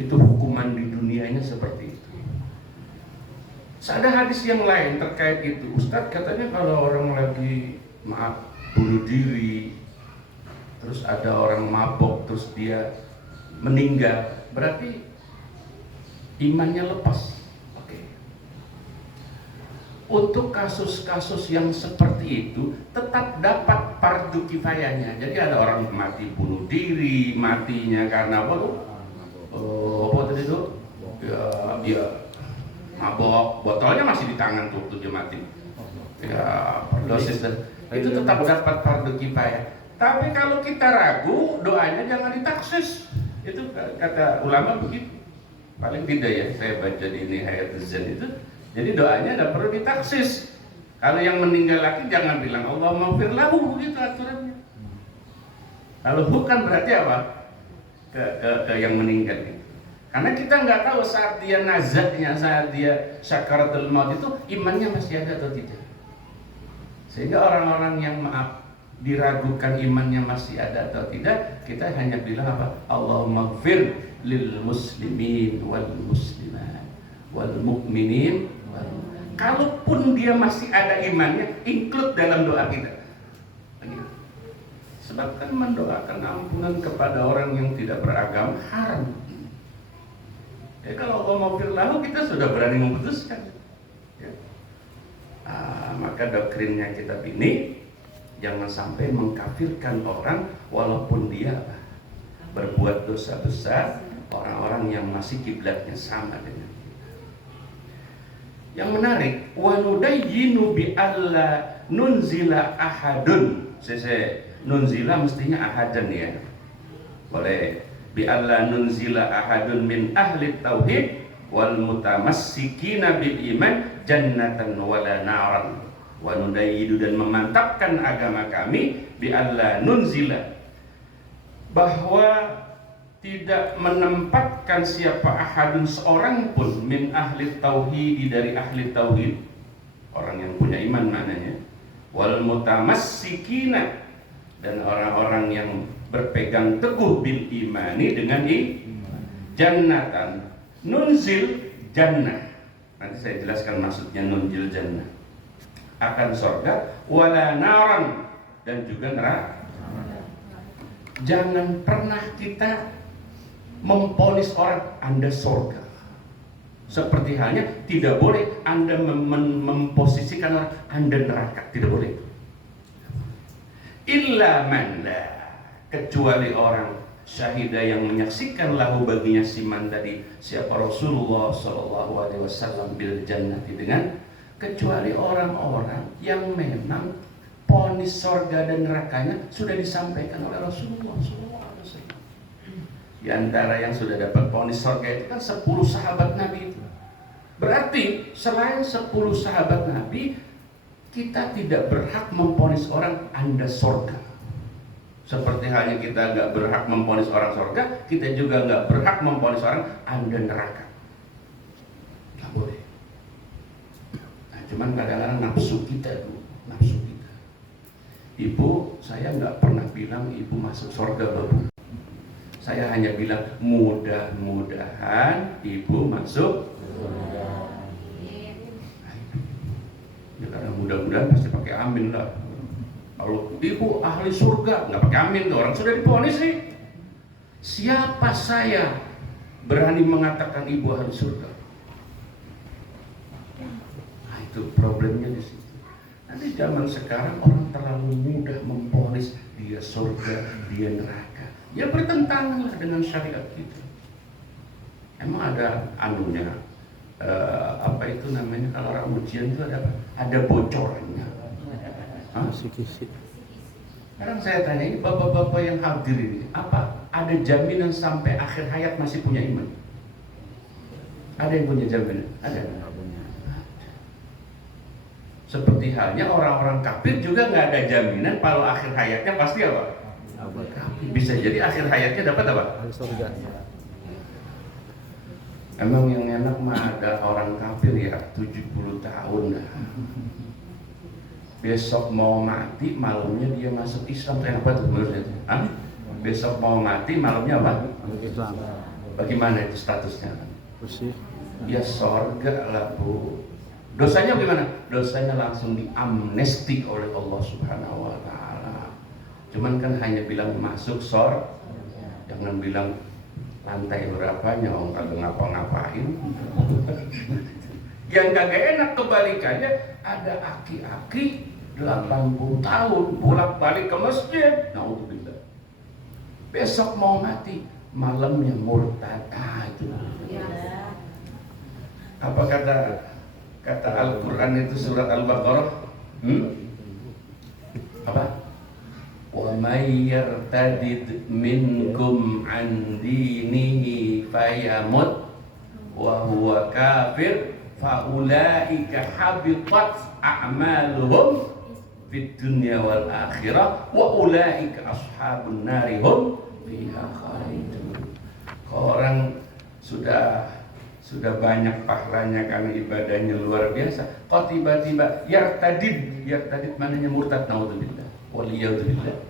Itu hukuman di dunianya seperti itu. Ada hadis yang lain terkait itu. Ustadz katanya kalau orang lagi bunuh diri, terus ada orang mabok, terus dia meninggal, berarti imannya lepas. Untuk kasus-kasus yang seperti itu tetap dapat fardu kifayahnya. Jadi ada orang mati bunuh diri, matinya karena apa tuh? Apa tadi itu? Ya, mabok, botolnya masih di tangan tuh dia mati. Ya, dosis dan itu tetap dapat fardu kifayah. Tapi kalau kita ragu, doanya jangan ditaksis. Itu kata ulama begitu. Paling tidak ya, saya baca di Nihayatul Zen itu. Jadi doanya tidak perlu ditaksis. Kalau yang meninggal lagi jangan bilang Allahumma ighfir lahu, begitu aturannya. Kalau bukan berarti apa? Ke yang meninggal itu. Karena kita nggak tahu saat dia nazatnya, saat dia syakaratul maut itu imannya masih ada atau tidak. Sehingga orang-orang yang diragukan imannya masih ada atau tidak, kita hanya bilang apa? Allahumma ighfir lil muslimin wal muslimat wal mu'minin. Kalaupun dia masih ada imannya, include dalam doa kita. Sebab kan mendoakan ampunan kepada orang yang tidak beragama haram. Ya, kalau Allah mau firlahu, kita sudah berani memutuskan. Ya. Maka doktrinnya kitab ini jangan sampai mengkafirkan orang walaupun dia berbuat dosa besar, orang-orang yang masih kiblatnya sama dengan. Yang menarik, wa nudayyinu bi alla nunzila ahadun. Nunzila mestinya ahadan ya. Boleh. Bi alla nunzila ahadun min ahli tauhid wal mutamassikina bil iman jannatan wala naran. Wa nudayyidu, dan memantapkan agama kami bi alla nunzila, bahwa tidak menempatkan siapa ahadun seorang pun min ahli tauhid, dari ahli tauhid, orang yang punya iman maknanya, wal mutamassikina, dan orang-orang yang berpegang teguh bil imani, dengan jannatan nunzil jannah, nanti saya jelaskan maksudnya nunzil jannah, akan surga, wala naran, dan juga neraka. Jangan pernah kita memponis orang Anda surga. Seperti halnya tidak boleh Anda memposisikan orang Anda neraka, tidak boleh. Illa man la, kecuali orang syahidah yang menyaksikan lahu baginya siman tadi, siapa Rasulullah sallallahu alaihi wasallam bil jannati, dengan, kecuali orang-orang yang memang ponis surga dan nerakanya sudah disampaikan oleh Rasulullah sallallahu alaihi wasallam. Di antara yang sudah dapat ponis surga itu kan 10 sahabat Nabi itu. Berarti selain 10 sahabat Nabi, kita tidak berhak memponis orang Anda surga. Seperti halnya kita nggak berhak memponis orang surga, kita juga nggak berhak memponis orang Anda neraka. Nggak boleh. Nah, cuman kadang-kadang nafsu kita itu, nafsu kita. Ibu, saya nggak pernah bilang ibu masuk surga, Bapak. Saya hanya bilang mudah-mudahan ibu masuk surga. Ya karena mudah-mudahan pasti pakai amin lah. Kalau ibu ahli surga nggak pakai amin tuh, orang sudah diponis nih. Siapa saya berani mengatakan ibu ahli surga? Nah, itu problemnya di situ. Nanti zaman sekarang orang terlalu mudah memponis dia surga, dia neraka. Ya bertentangan lah dengan syariat kita. Emang ada anunya, apa itu namanya, kalau orang ujian itu ada apa? Ada bocorannya. Kisi-kisi. Sekarang saya tanya, ini bapak-bapak yang hadir ini, apa ada jaminan sampai akhir hayat masih punya iman? Ada yang punya jaminan? Ada? Seperti halnya orang-orang kafir juga nggak ada jaminan kalau akhir hayatnya pasti apa? Bisa jadi akhir hayatnya dapat apa? Surga. Emang yang enak mah ada orang kafir ya 70 tahun dah. Besok mau mati, malamnya dia masuk Islam. Enak banget menurutnya. Besok mau mati, malamnya apa? Islam. Bagaimana itu statusnya? Bersih. Ya sorga lah bu. Dosanya gimana? Dosanya langsung diamnesti oleh Allah Subhanahu Wa Taala. Cuman kan hanya bilang masuk jangan bilang lantai berapanya, orang kagak ngapa-ngapain. Yang kagak enak kebalikannya, ada aki-aki 80 tahun bolak-balik ke masjid. Naudzubillah. Besok mau mati, malamnya murtad. Itu. Apa kata Al-Quran itu surat Al-Baqarah? Apa? Wa may yartadid minkum an dinihi fayamut wa huwa kafir fa ulaika habitat a'maluhum fid dunya wal akhirah wa ulaika ashabun nari hum fiha khalidun. Orang sudah banyak pahalanya karena ibadahnya luar biasa, kok tiba-tiba yartadid mananya murtad, naudzubillah waliyadzubillah,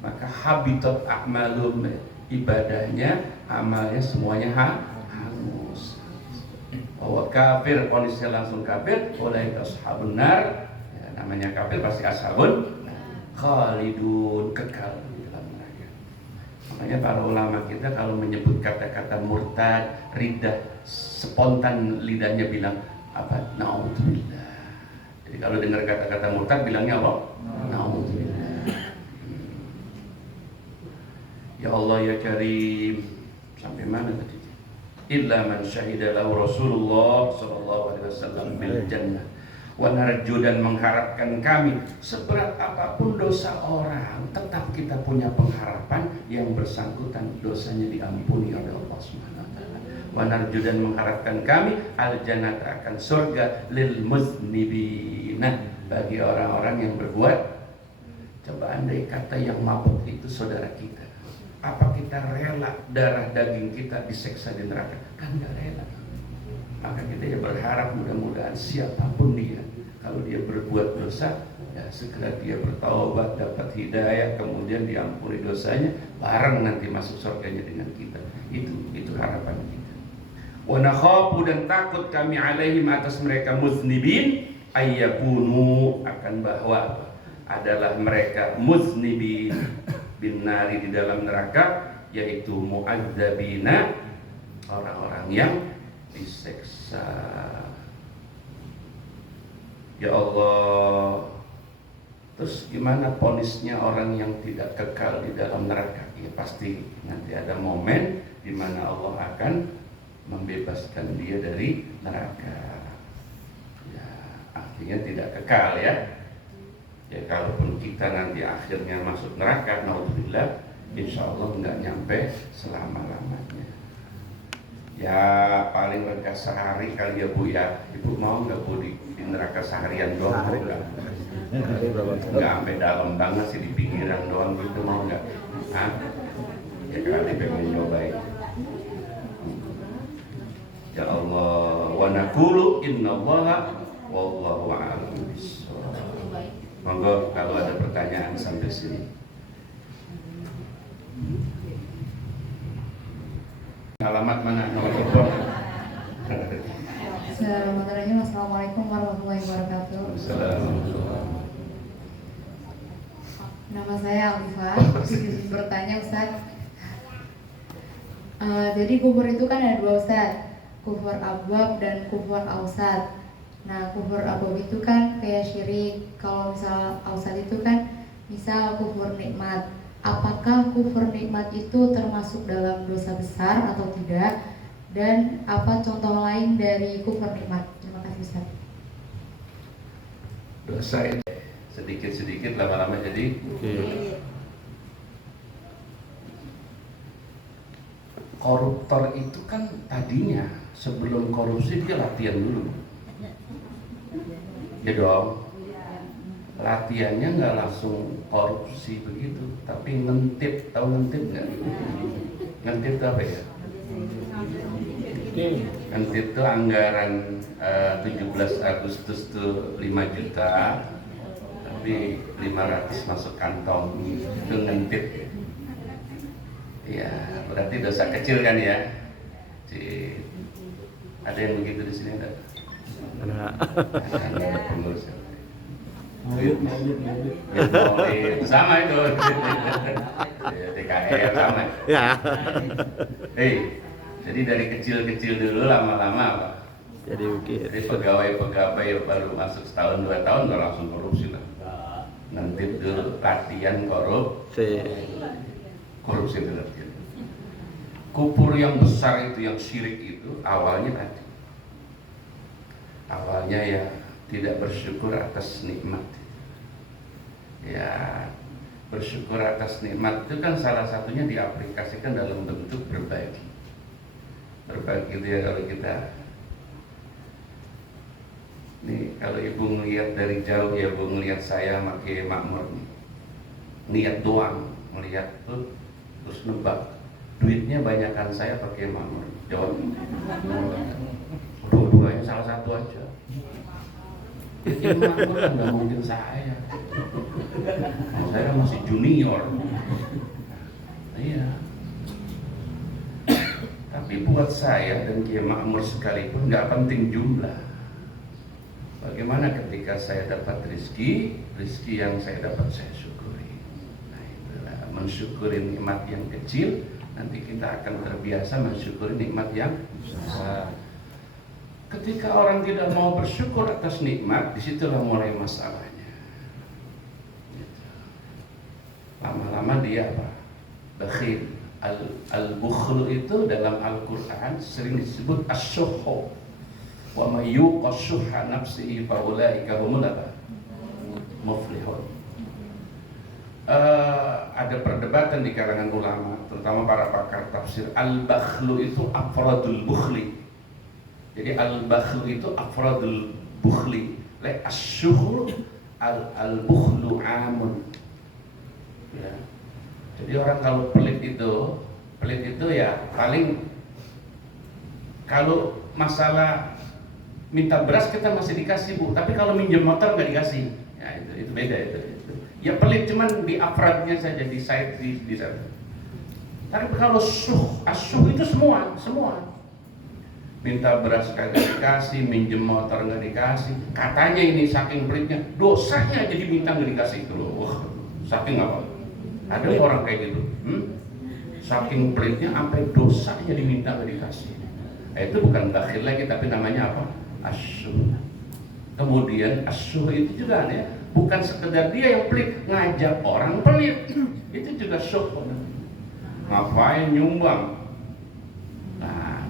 maka habitat a'malum, ibadahnya, amalnya semuanya hangus. Bahwa kafir, ponisnya langsung kafir, ulaika ashabun nar, ya, namanya kafir pasti ashabun khalidun, kekal di dalam neraka. Makanya para ulama kita kalau menyebut kata-kata murtad, riddah, spontan lidahnya bilang apa? Naudzubillah. Jadi kalau dengar kata-kata murtad bilangnya apa? Naudzubillah. Ya Allah ya Karim, sampai mana tadi? Illa man syahida lahu Rasulullah sallallahu alaihi wasallam bil jannah. Wa narju, dan mengharapkan kami, seberat apapun dosa orang, tetap kita punya pengharapan yang bersangkutan dosanya diampuni oleh Allah Subhanahu wa taala. Wa narju, dan mengharapkan kami al jannah, akan surga, lil muznibina, bagi orang-orang yang berbuat. Coba andai kata yang mabuk itu saudara kita, Apa kita rela darah daging kita diseksa di neraka? Kan nggak rela. Maka kita ya berharap mudah-mudahan siapapun dia, kalau dia berbuat dosa, ya segera dia bertaubat, dapat hidayah, kemudian diampuni dosanya, bareng nanti masuk surganya dengan kita. Itu harapan kita. Wa nakhafu, dan takut kami alaihim atas mereka muznibin, ayyakunu, akan bahwa adalah mereka muznibin bin nari, di dalam neraka, yaitu mu'adzabina, orang-orang yang diseksa. Ya Allah, terus gimana ponisnya orang yang tidak kekal di dalam neraka? Ya pasti nanti ada momen di mana Allah akan membebaskan dia dari neraka. Ya, artinya tidak kekal ya. Ya kalaupun kita nanti akhirnya masuk neraka, naudzubillah, insya Allah nggak nyampe selama-lamanya. Ya paling mereka sehari kali ya Bu ya. Ibu mau nggak Bu di neraka seharian doang? Nggak sampai dalam banget sih, di pinggiran doang gitu, mau nggak? Hah? Ya kali pengen nyobain. Ya Allah, wa naqulu innallaha wallahu a'lam bishawab. Monggo kalau ada pertanyaan sampai sini. Alamat mana, nomor telepon? Bismillahirrahmanirrahim. Assalamualaikum warahmatullahi wabarakatuh. Assalamualaikum. Nama saya Alifah. Izin bertanya Ustaz. Jadi kufur itu kan ada dua Ustaz, kufur abwab dan kufur ausat. Nah kufur abwab itu kan kayak syirik. Kalau misal ausat itu kan misal kufur nikmat. Apakah kufur nikmat itu termasuk dalam dosa besar atau tidak? Dan apa contoh lain dari kufur nikmat? Terima kasih Ustaz. Dosa itu sedikit-sedikit lama-lama jadi koruptor itu kan tadinya sebelum korupsi dia latihan dulu. Ya dong. Latihannya nggak langsung korupsi begitu, tapi ngentip. Tahu ngentip nggak? Ngentip itu apa ya? Ngentip itu anggaran 17 Agustus tuh 5 juta, tapi 500 masuk kantong. Itu ngentip. Ya, berarti dosa kecil kan ya? Ada yang begitu di sini enggak? Ada pengurus. Sama itu. TKR sama. Ya. Jadi dari kecil-kecil dulu lama-lama apa? Jadi bukit. Jadi pegawai baru masuk setahun 2 tahun nggak langsung korupsi lah. Nanti dulu latihan korupsi itu latihan. Kufur yang besar itu, yang syirik itu awalnya tadi. Awalnya ya tidak bersyukur atas nikmat. Ya, bersyukur atas nikmat itu kan salah satunya diaplikasikan dalam bentuk berbagi. Berbagi itu ya, kalau kita nih, kalau ibu ngelihat dari jauh ya, ibu ngelihat saya pakai makmur nih, niat doang melihat tuh, terus nebak duitnya banyakan saya pakai makmur. Jawab dua-duanya salah satu aja. Bikin makmur kan nggak mungkin saya masih junior. Iya. Tapi buat saya dan Kiai Makmur sekalipun nggak penting jumlah. Bagaimana ketika saya dapat rezeki yang saya dapat saya syukuri. Nah itulah, mensyukuri nikmat yang kecil, nanti kita akan terbiasa mensyukuri nikmat yang besar. Ketika orang tidak mau bersyukur atas nikmat, disitulah mulai masalahnya. Lama-lama dia apa? Bakhil. Al-bukhlu itu dalam Al-Quran sering disebut as-syuhu. Wa may yuqa syuhha nafsihi fa ulaika humul muflihun. Ada perdebatan di kalangan ulama, terutama para pakar tafsir. Al-bakhlu itu afradul bukhli. Jadi al-bakhlu itu afradul bukhli. As-syuhu al-bukhlu amun. Ya. Jadi orang kalau pelit itu ya paling kalau masalah minta beras kita masih dikasih Bu, tapi kalau minjem motor nggak dikasih. Ya itu beda itu. Ya pelit cuman di afradnya saja, di side di sana. Tapi kalau asuh itu semua. Minta beras kagak dikasih, minjem motor nggak dikasih. Katanya ini saking pelitnya, dosanya jadi minta nggak dikasih itu loh. Wah, saking apa? Ada orang kayak gitu. Saking pelitnya sampai dosanya diminta nggak dikasih. Nah, itu bukan bakhil lagi, tapi namanya apa? Asuh. Kemudian asuh itu juga ya, bukan sekedar dia yang pelit, ngajak orang pelit. Itu juga syuh. Ngapain nyumbang? Nah,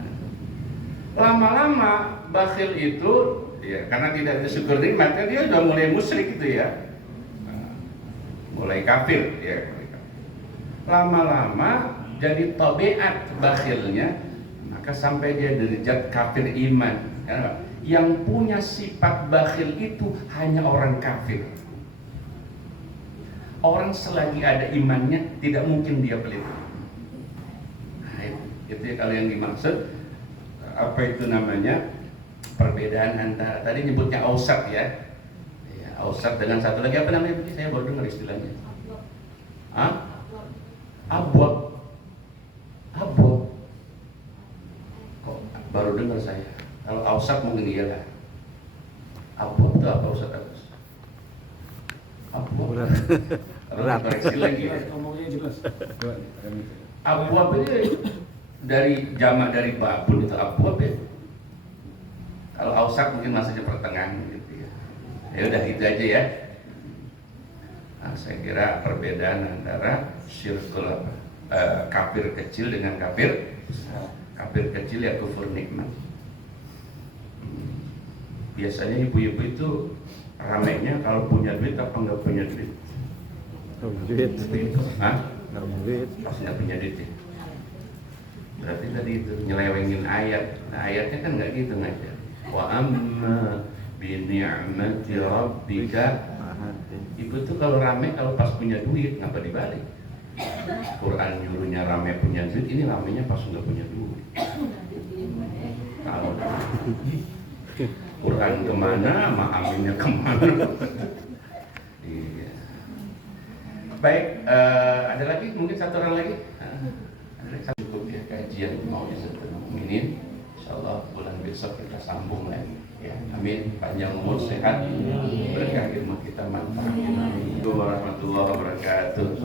lama-lama bakhil itu ya karena tidak bersyukur nikmatnya dia udah mulai musyrik gitu ya. Nah, mulai kafir ya. Lama-lama jadi tabiat bakhilnya, maka sampai dia derajat kafir iman. Ya, yang punya sifat bakhil itu hanya orang kafir. Orang selagi ada imannya tidak mungkin dia pelit. Nah, itu ya kalau yang dimaksud apa itu namanya perbedaan antara tadi nyebutnya ausat ya, ausat dengan satu lagi apa namanya tadi saya baru dengar istilahnya. Abwab. Kok baru dengar saya. Kalau ausat mungkin iyalah. Abwab itu apa Ustaz Agus? Abwab. Berat. Koreksi lagi ya. Abwab itu dari jamak dari babun itu abwab ya. Kalau ausat mungkin masuknya pertengahan gitu ya. Ya udah itu aja ya. Nah, saya kira perbedaan antara syirkul kafir kecil dengan kafir kecil ya kufur nikmat. Biasanya ibu-ibu itu ramainya kalau punya duit apa nggak punya duit? Duit. Hah? Duit. Pas nggak punya duit ya. Berarti tadi itu nyelewengin ayat. Nah, ayatnya kan nggak gitu ngajar. Wa amma bi ni'mati rabbika. Ibu tuh kalau rame kalau pas punya duit ngapa dibalik? Quran nyuruhnya rame punya duit, ini ramenya pas nggak punya duit. Tahu? Quran kemana, aminnya kemana? Iya. Baik, ada lagi mungkin satu orang lagi. Cukup ya kajian mau mukminin. Insyaallah bulan besok kita sambung lagi. Ya, amin. Panjang umur, sehat, berkah ilmu kita manfaat. Assalamualaikum warahmatullahi wabarakatuh.